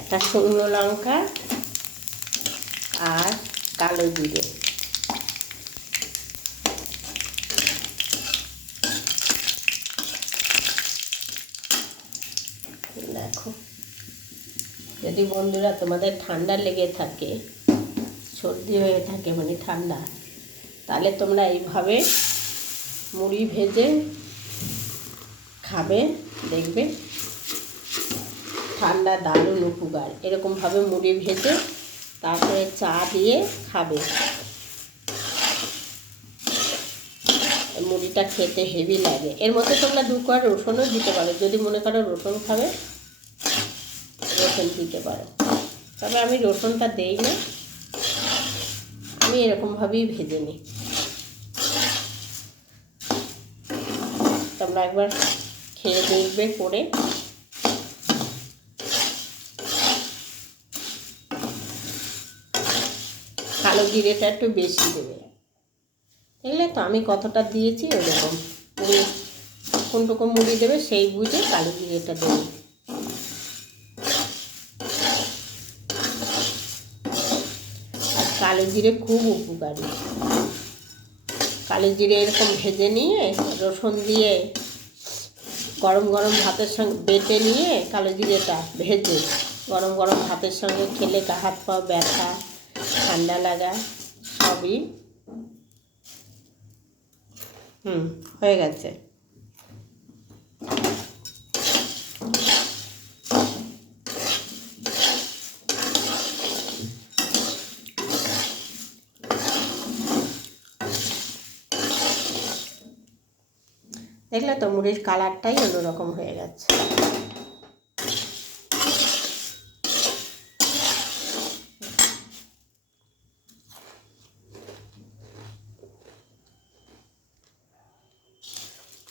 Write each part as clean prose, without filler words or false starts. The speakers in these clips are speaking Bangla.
একটা শুকনো লঙ্কা আর কালো জিরে। দেখো, যদি বন্ধুরা তোমাদের ঠান্ডা লেগে থাকে, সর্দি হয়ে থাকে মানে ঠান্ডা, তাহলে তোমরা এইভাবে মুড়ি ভেজে খাবে, দেখবে ঠান্ডা দারুণ উপকার। এরকমভাবে মুড়ি ভেজে তারপরে চা দিয়ে খাবে, মুড়িটা খেতে হেভি লাগে। এর মধ্যে তোমরা 2 কোয়া রসুনও দিতে পারো, যদি মনে করো রসুন খাবে রসুন দিতে পারো, তবে আমি রসুনটা দেই না, আমি এরকমভাবেই ভেজে নিই। তোমরা একবার খেয়ে দেখবে করে। কালো জিরেটা একটু বেশি দেবে, দেখলে তো আমি কতটা দিয়েছি, ওরকম মুড়ি কোনটুকু মুড়ি দেবে সেই বুঝে কালো জিরেটা দেবে। আর কালো জিরে খুব উপকারী। কালো জিরে এরকম ভেজে নিয়ে রসুন দিয়ে গরম গরম ভাতের সঙ্গে বেটে নিয়ে কালো জিরেটা ভেজে গরম গরম ভাতের সঙ্গে খেলে গা হাত পা ব্যথা, ঠান্ডা লাগা সবই হয়ে গেছে। দেখলে তো মুড়ির কালারটাই অন্যরকম হয়ে গেছে।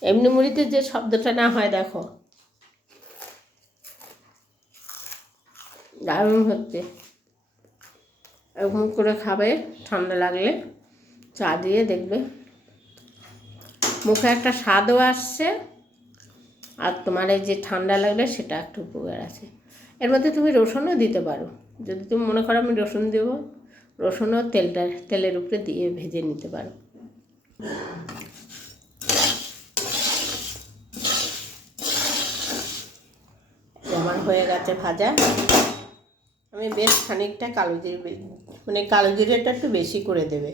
এমনি মুড়িতে যে শব্দটা না হয়, দেখো দারুণ হচ্ছে। এরকম করে খাবে ঠান্ডা লাগলে চা দিয়ে, দেখবে মুখে একটা স্বাদও আসছে, আর তোমার এই যে ঠান্ডা লাগলে সেটা একটু উপকার আছে। এর মধ্যে তুমি রসুনও দিতে পারো, যদি তুমি মনে করো আমি রসুন দেবো, রসুনও তেলের উপরে দিয়ে ভেজে নিতে পারো। আমার হয়ে গেছে ভাজা। আমি বেশ খানিকটা কালো জিরে, মানে কালো জিরেটা একটু বেশি করে দেবে।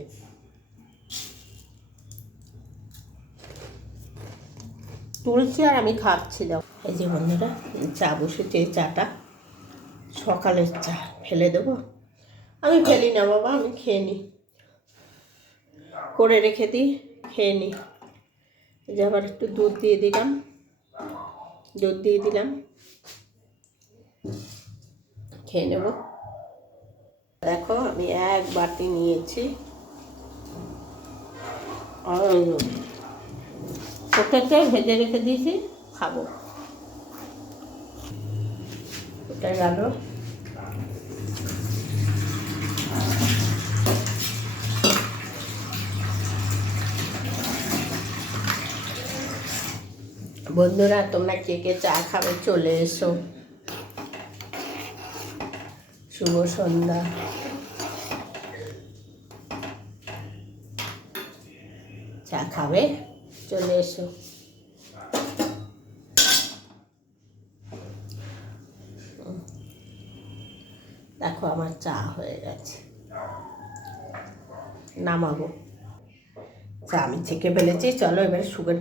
তুলছি আর আমি খাচ্ছি। দাও, এই যে বন্ধুরা চা বসেছে, চাটা সকালের চা ফেলে দেবো? আমি ফেলি না বাবা, আমি খেয়ে নিই, করে রেখে দিই, খেয়ে নিই। এই যে আবার একটু দুধ দিয়ে দিলাম, খেয়ে নেব। দেখো আমি 1 বাটি নিয়েছি, ওটাতে ভেজে রেখে দিয়েছি, খাবো। ওটা গেল। বন্ধুরা তোমরা কে কে চা খাবে চলে এসো। শুভ সন্ধ্যা। চা খাবে চলে এসো। দেখো আমার চা হয়ে গেছে, নামাবো। চা আমি ছেঁকে ফেলেছি, চলো এবারে সুগার